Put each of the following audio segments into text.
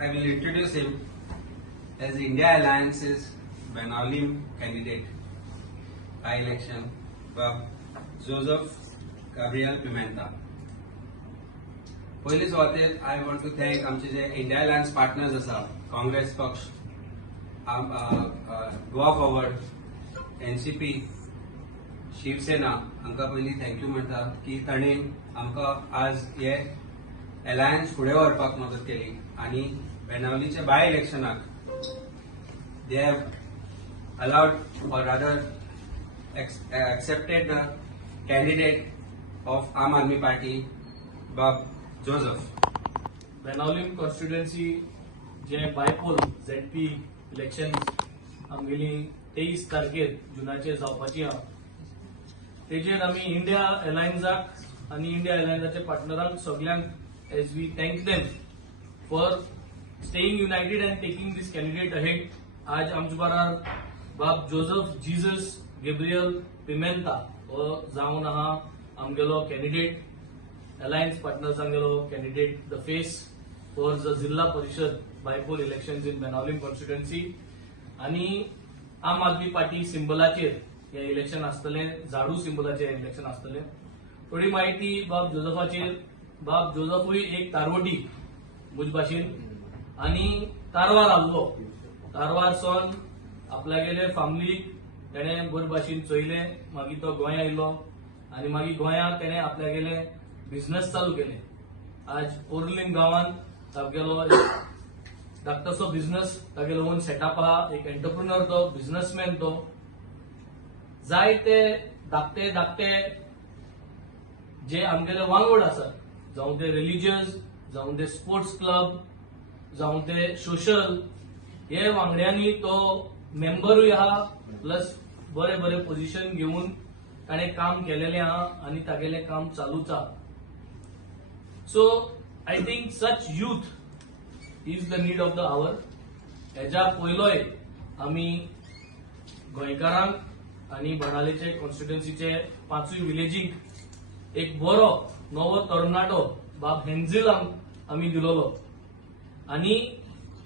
I will introduce him as India Alliance's Benalim candidate by election, Joseph Gabriel Pimenta. पयली सुवातेर I want to thank आमचे जे India alliance partners आसा, काँग्रेस पक्ष, Goa forward, NCP, Shiv Sena हांकां पयली थँक्यू म्हणटा की तांणी आमकां आज हे अलायन्स फुडें व्हरपाक मदत केली आनी बेनावलीच्या bye इलेक्शनाक they have allowed or rather accepted the candidate of Aam Aadmi Party, Bob Joseph. Benaulim constituency जे बायपोल ZP इलेक्शन आमगेली 23 तारखेर जुनाचेर जावपाची आहा तेजेर आमी इंडिया अलायन्साक आनी इंडिया अलायन्साच्या पार्टनरांक सगळ्यांक as we thank them for staying united and taking this candidate ahead. आज आमचे बराबर बाब जोसेफ जीजस गॅब्रियल पिमेंता हो जावन आहा आमगेलो कॅन्डिडेट, अलायन्स पार्टनर्स आमगेलो candidate, the face for the जिल्हा परिषद bypoll elections in Benaulim constituency. आनी आम आदमी पार्टी सिंबलाचेर हे इलेक्शन आसतले, झाडू सिंबलाचेर इलेक्शन आसतले. थोडी माहिती बाब जोसेफाचेर. बाब जोसेफूय एक तारवटी मुज भाशेन आनी तारवार आल्लो. तारवार सोन आपल्यागेले फॅमिलीक तेणे बरे भाशेन चोयले, मागीर तो गोंया आयलो आनी मागीर गोंया तेणे आपल्यागेले बिझनेस चालू केले. आज ओर्लिम गांवांत तागेलो धाकटोसो बिझनेस, तागेलो ओन सेटअप आहा, एक एंटरप्रिनर तो, बिझनेसमॅन तो. जायते धाकटे धाकटे जे आमगेले वांगड आसात, जावं ते रिलिजियस, जावं ते स्पोर्ट्स क्लब, जावं ते सोशल, हे वांगड्यांनी तो मेंबरूय आहा, प्लस बरे बरे पोझिशन घेऊन ताणे काम केलेले आहा आनी तागेले काम चालूच आहा. So I think such youth is the need of the hour. हेच्या पयलोय आमी गोंयकारांक आनी बाणालेचे कॉन्स्टिट्युएन्सीचे 5 विलेजीक एक बरो नवो तरणाटो बाब हेंझिल आमी दिलोलो. आनी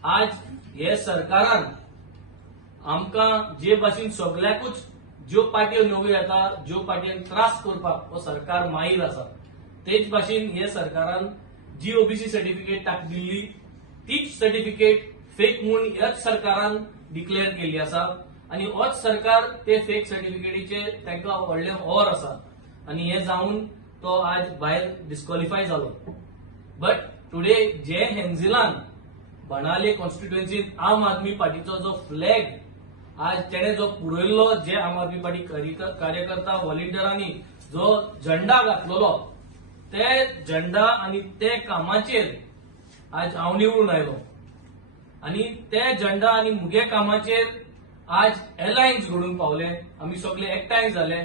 आज हे सरकारान आमकां जे भाशेन सगळ्याकूच ज्यो पार्ट्यो नव्यो येता, ज्यो पार्ट्यांक त्रास करपाक हो सरकार माहीर आसा, तेच भाशेन हे सरकारान जी ओबीसी सर्टिफिकेट ताका दिल्ली तीच सर्टिफिकेट फेक म्हणून ह्याच सरकारान डिक्लेअर केल्ली आसा. आनी होच सरकार ते फेक सर्टिफिकेटीचे तांकां व्हडले ऑर आसा आनी हे जावन तो आज भायर डिस्क्वॉलिफाय जालो. बट टुडे जे हेंझिलान बाणाले कॉन्स्टिट्युएन्सीत आम आदमी पार्टीचो जो फ्लॅग आज तेणे जो पुरयल्लो, जे आम आदमी पार्टी कार्यकर्ता व्हॉलिंटियरांनी जो झेंडा घातलेलो, ते झेंडा आनी ते कामाचेर आज हांव निवडून आयलो आनी ते झेंडा आनी मुगे कामाचेर आज अलायन्स घडून पावले. आमी सगळे एकठांय जाले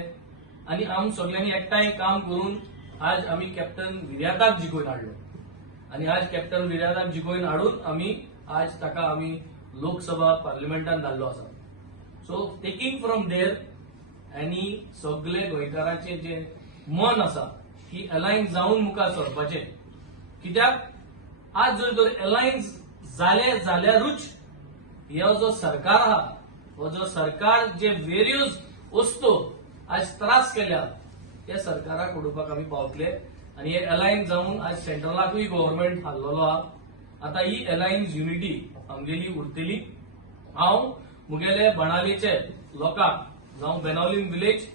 आनी आमी सगळ्यांनी एकठांय काम करून आज आमी कॅप्टन विर्याताक जिखून हाडलो आनी आज कॅप्टन विर्याताक जिखून हाडून आमी आज ताका आमी लोकसभा पार्लिमेंटान धाडलो आसा. सो टेकिंग फ्रॉम देअर आनी सगळे गोंयकारांचे जे मन आसा की अलायन्स जावन मुखार सरपाचे, कित्याक आज जर तर अलायन्स जाले जाल्यारूच हो जो सरकार आहा, हो जो सरकार जे वेरियस वस्तू आज त्रास केल्या त्या सरकाराक उडोवपाक आमी पावतले. आनी हे अलायन्स जावन आज सेंट्रलाकूय गव्हर्नमेंट हाडलेलो आहा. आता ही अलायन्स युनिटी आमगेली उरतली. हांव मुगेले बाणालेचे लोकांक, जावं बेनावलीम विलेज,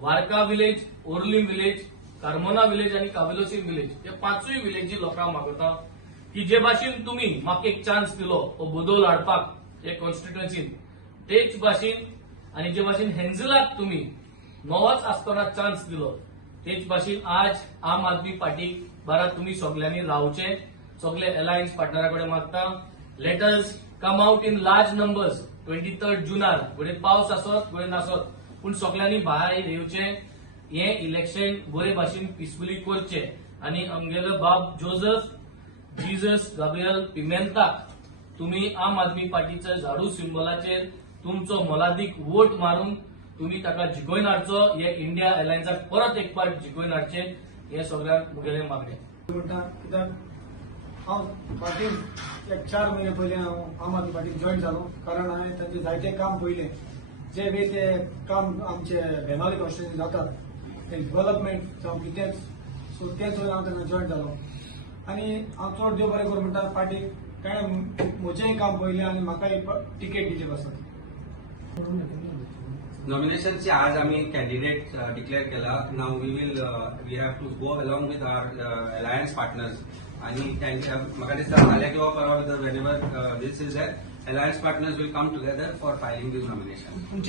वार्का विलेज, ओर्लिम विलेज, कार्मोना विलेज आनी कावेलोसीम विलेज, हे 5 विलेजी लोकांक मागता की जे भाशेन तुमी म्हाका एक चान्स दिलो हो बदल हाडपाक हे कॉन्स्टिट्युएन्सीन, तेच भाशेन आनी जे भाशेन हेंझिलाक तुमी नवोच आसतना चान्स दिलो, तेच भाशेन आज आम आदमी पार्टीक बारा तुमी सगळ्यांनी रावचे. सगळे अलायन्स पार्टनरा कडेन मागता, let us come out in large numbers 23 जुनार. फुडें पावस आसत फुडें नासत, पूण सगळ्यांनी भायर येवचे, हे इलेक्शन बरे भाशेन पिसफुली करचे आनी आमगेलो बाब जोसेफ जीजस गाब्रियल पिमेंताक तुमी आम आदमी पार्टीच्या झाडू सिंबलाचेर तुमचो मोलादीक वोट मारून तुम्ही ताका जिखून हाडचो. हे इंडिया अलायन्साक परत एक पार्ट जिखून हाडचे, हे सगळ्यांक मुगेले मागणे. हांव पार्टीन एक 4 महिने पयलीं हांव आम आदमी पार्टीन जॉयन जालो कारण हांवें तांचें जायतें काम पयलें जे वे ते काम आमचे बेनावली कॉन्स्टिट्युन्सी जातात ते डेव्हलपमेंट जावं कितेंच सो तेच वयल्यान हांव तेन्ना जॉयन जालो आनी हांव चड देव बरें करूं म्हणटा पार्टीक ताणें म्हजेंय काम पयलें आनी म्हाकाय टिकेट दिली पासून नॉमिनेशनची आज आम्ही कॅन्डिडेट डिक्लेअर केला. नाव we have to go along with our alliance partners आणि म्हाका दिसता फाल्यां किंवा परवा भितर whenever these is alliance partners will come together for filing these nomination.